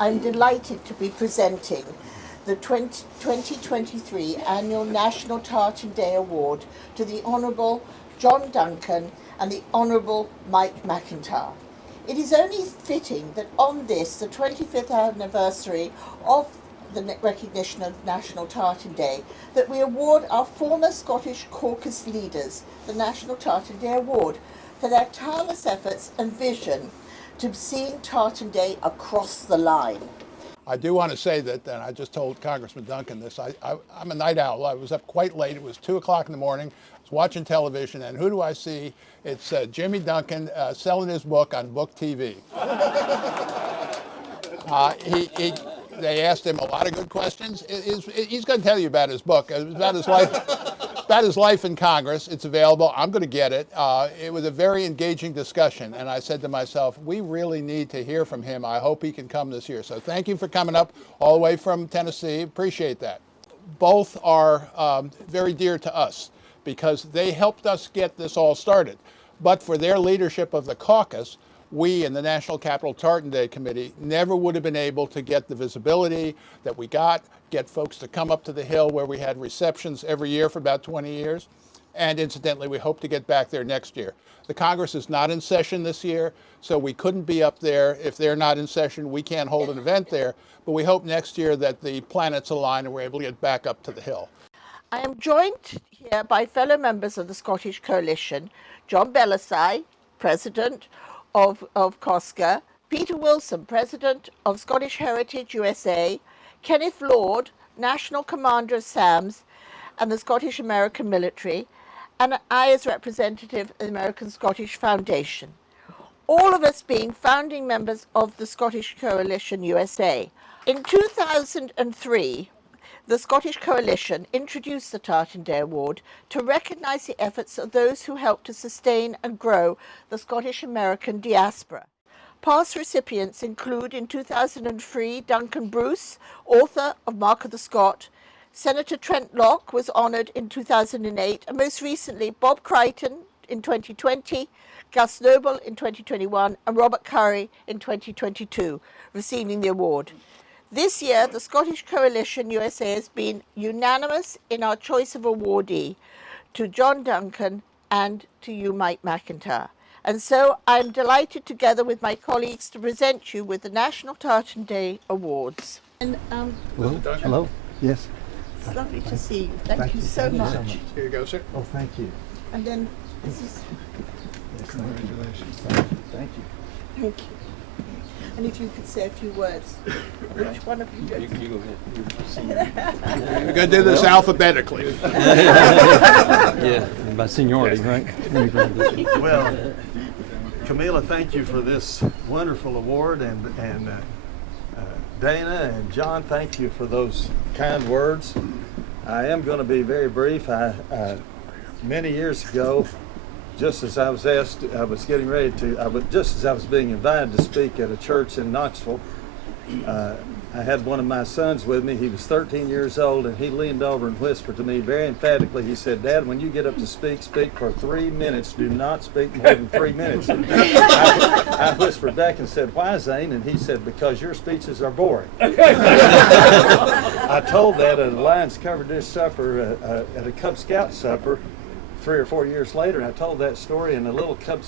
I'm delighted to be presenting the 2023 Annual National Tartan Day Award to the Honorable John Duncan and the Honorable Mike McIntyre. It is only fitting that on this, the 25th anniversary of the recognition of National Tartan Day, that we award our former Scottish Caucus leaders the National Tartan Day Award for their tireless efforts and vision to seeing Tartan Day across the line. I do want to say that, and I just told Congressman Duncan this, I'm a night owl. I was up quite late. It was 2 o'clock in the morning. I was watching television, and who do I see? It's Jimmy Duncan selling his book on Book TV. They asked him a lot of good questions. He's going to tell you about his book, about his life in Congress. It's available. I'm going to get it. It was a very engaging discussion, and I said to myself, we really need to hear from him. I hope he can come this year. So thank you for coming up all the way from Tennessee. Appreciate that. Both are very dear to us because they helped us get this all started. But for their leadership of the caucus, we in the National Capital Tartan Day Committee never would have been able to get the visibility that we got, get folks to come up to the Hill where we had receptions every year for about 20 years. And incidentally, we hope to get back there next year. The Congress is not in session this year, so we couldn't be up there. If they're not in session, we can't hold an event there. But we hope next year that the planets align and we're able to get back up to the Hill. I am joined here by fellow members of the Scottish Coalition, John Bellassai, President of COSCA, Peter Wilson, President of Scottish Heritage USA, Kenneth Lord, National Commander of SAMS and the Scottish American Military, and I as representative of the American-Scottish Foundation. All of us being founding members of the Scottish Coalition USA. In 2003, the Scottish Coalition introduced the Tartan Day Award to recognise the efforts of those who helped to sustain and grow the Scottish-American diaspora. Past recipients include in 2003 Duncan Bruce, author of Mark of the Scot, Senator Trent Locke was honoured in 2008, and most recently Bob Crichton in 2020, Gus Noble in 2021, and Robert Curry in 2022, receiving the award. This year, the Scottish Coalition USA has been unanimous in our choice of awardee to John Duncan and to you, Mike McIntyre. And so I'm delighted together with my colleagues to present you with the National Tartan Day Awards. And, Hello. Hello. Yes. It's lovely to see you. Thank you so much. Here you go, sir. Oh, thank you. And then this is... Yes, congratulations. Thank you. Thank you. And if you could say a few words, which one of you goes? You go ahead. We're going to do this alphabetically. Yeah, by seniority, right? Let me grab this. Well, Camila, thank you for this wonderful award, and Dana and John, thank you for those kind words. I am going to be very brief. Many years ago, just as I was asked, I was getting ready to, just as I was being invited to speak at a church in Knoxville, I had one of my sons with me. He was 13 years old, and he leaned over and whispered to me very emphatically. He said, "Dad, when you get up to speak, speak for 3 minutes. Do not speak more than 3 minutes." I whispered back and said, "Why, Zane?" And he said, "Because your speeches are boring." I told that at a Lions Covered Dish supper, at a Cub Scout supper, 3 or 4 years later. I told that story, and a little Cub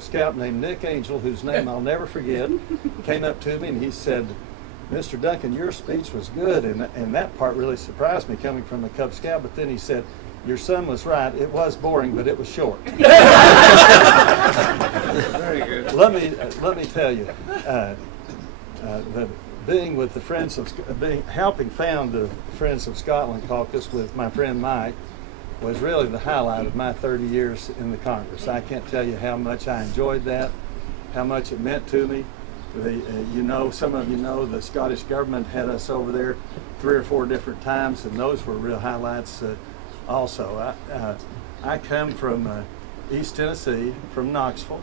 Scout named Nick Angel, whose name I'll never forget, came up to me and he said, "Mr. Duncan, your speech was good," and that part really surprised me coming from a Cub Scout, but then he said, "Your son was right, it was boring, but it was short." Very good. Let me tell you, being with the helping found the Friends of Scotland Caucus with my friend Mike was really the highlight of my 30 years in the Congress. I can't tell you how much I enjoyed that, how much it meant to me. Some of you know the Scottish government had us over there 3 or 4 different times, and those were real highlights also. I come from East Tennessee, from Knoxville.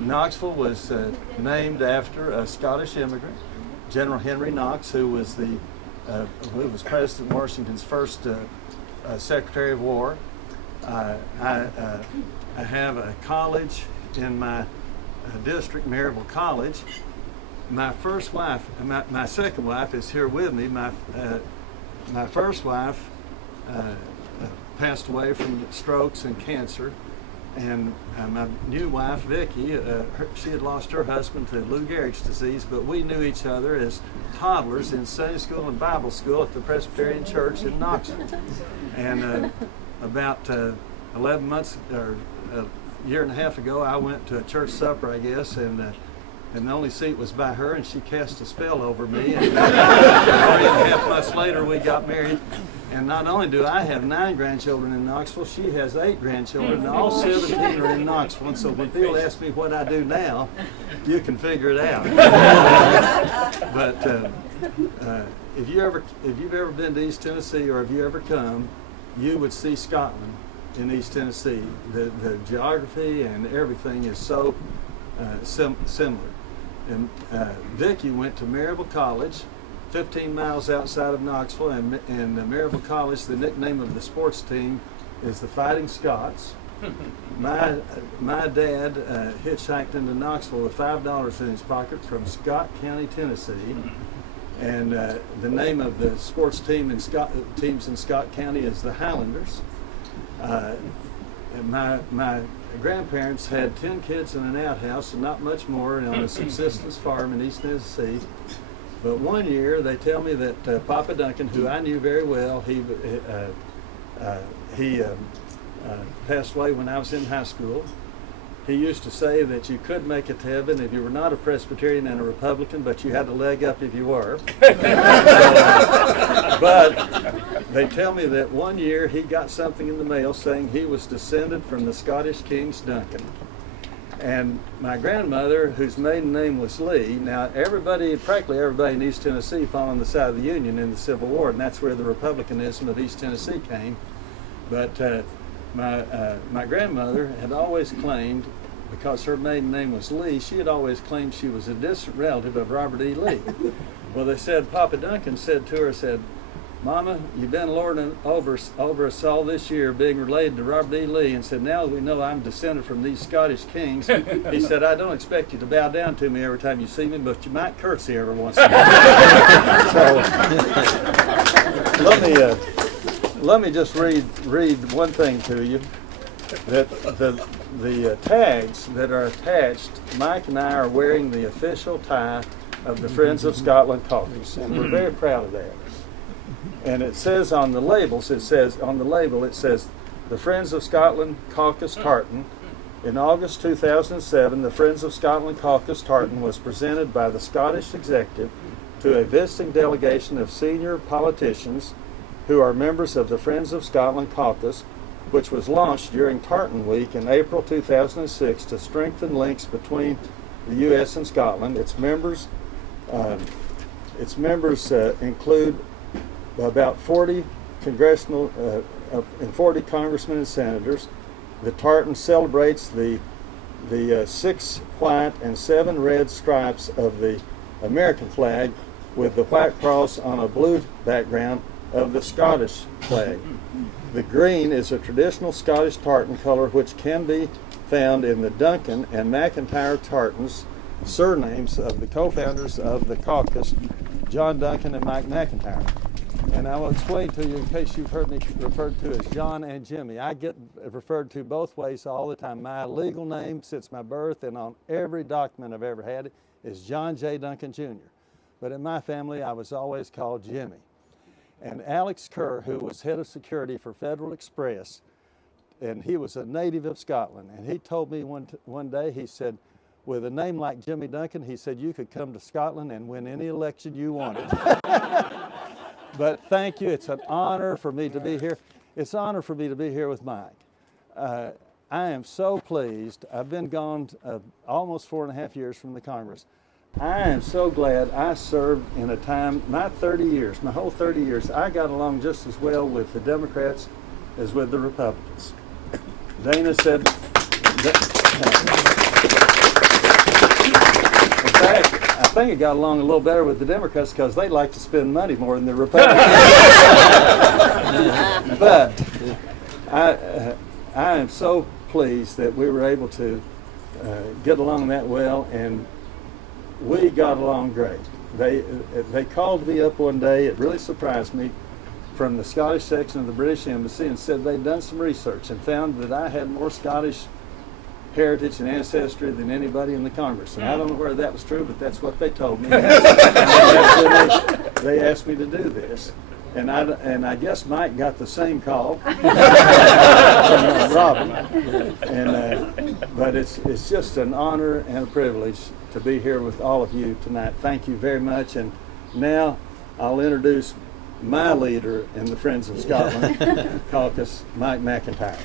Knoxville was named after a Scottish immigrant, General Henry Knox, who was President Washington's first Secretary of War. I have a college in my district, Maryville College, my first wife, my second wife is here with me. My first wife passed away from strokes and cancer. And my new wife, Vicki, she had lost her husband to Lou Gehrig's disease, but we knew each other as toddlers in Sunday school and Bible school at the Presbyterian Church in Knoxville. And about 11 months or a year and a half ago, I went to a church supper, I guess, and the only seat was by her, and she cast a spell over me. And 3.5 months later, we got married. And not only do I have 9 grandchildren in Knoxville, she has 8 grandchildren, and all 17 are in Knoxville. And so when people ask me what I do now, you can figure it out. But if you've ever been to East Tennessee, or if you ever come, you would see Scotland in East Tennessee. The geography and everything is so similar. And Vicki went to Maryville College, 15 miles outside of Knoxville, and Maryville College, the nickname of the sports team is the Fighting Scots. My dad hitchhiked into Knoxville with $5 in his pocket from Scott County, Tennessee, and the name of the sports teams in Scott County is the Highlanders. And my grandparents had 10 kids in an outhouse and not much more on a subsistence farm in East Tennessee. But one year, they tell me that Papa Duncan, who I knew very well, he passed away when I was in high school. He used to say that you could make it to heaven if you were not a Presbyterian and a Republican, but you had a leg up if you were. But they tell me that one year he got something in the mail saying he was descended from the Scottish King's Duncan. And my grandmother, whose maiden name was Lee, now practically everybody in East Tennessee fought on the side of the Union in the Civil War, and that's where the Republicanism of East Tennessee came. But my grandmother had always claimed, because her maiden name was Lee, she had always claimed she was a distant relative of Robert E. Lee. Well, they said, Papa Duncan said to her, said, Mama, you've been lording over us all this year being related to Robert E. Lee, and said, now we know I'm descended from these Scottish kings. He said, I don't expect you to bow down to me every time you see me, but you might curtsy every once in a while. So let me just read one thing to you. That the tags that are attached, Mike and I are wearing the official tie of the Friends of Scotland Caucus, and we're very proud of that. And it says on the labels, it says the Friends of Scotland Caucus Tartan. In August 2007, the Friends of Scotland Caucus Tartan was presented by the Scottish Executive to a visiting delegation of senior politicians who are members of the Friends of Scotland Caucus, which was launched during Tartan Week in April 2006 to strengthen links between the U.S. and Scotland. Its members include about 40 congressional and 40 congressmen and senators. The tartan celebrates the 6 white and 7 red stripes of the American flag with the white cross on a blue background of the Scottish flag. The green is a traditional Scottish tartan color which can be found in the Duncan and McIntyre tartans, surnames of the co-founders of the caucus, John Duncan and Mike McIntyre. And I will explain to you, in case you've heard me referred to as John and Jimmy. I get referred to both ways all the time. My legal name since my birth and on every document I've ever had is John J. Duncan Jr. But in my family, I was always called Jimmy. And Alex Kerr, who was head of security for Federal Express, and he was a native of Scotland, and he told me one day, he said, with a name like Jimmy Duncan, he said, you could come to Scotland and win any election you wanted. But thank you. It's an honor for me to be here. It's an honor for me to be here with Mike. I am so pleased. I've been gone almost 4.5 years from the Congress. I am so glad I served in a time, my whole 30 years, I got along just as well with the Democrats as with the Republicans. Dana said, in fact, I think it got along a little better with the Democrats because they like to spend money more than the Republicans. But I am so pleased that we were able to get along that well, and we got along great. They called me up one day, it really surprised me, from the Scottish section of the British Embassy, and said they'd done some research and found that I had more Scottish heritage and ancestry than anybody in the Congress. And I don't know whether that was true, but that's what they told me. They asked me to do this. And I guess Mike got the same call from Robin. But it's just an honor and a privilege to be here with all of you tonight. Thank you very much. And now I'll introduce my leader in the Friends of Scotland Caucus, Mike McIntyre.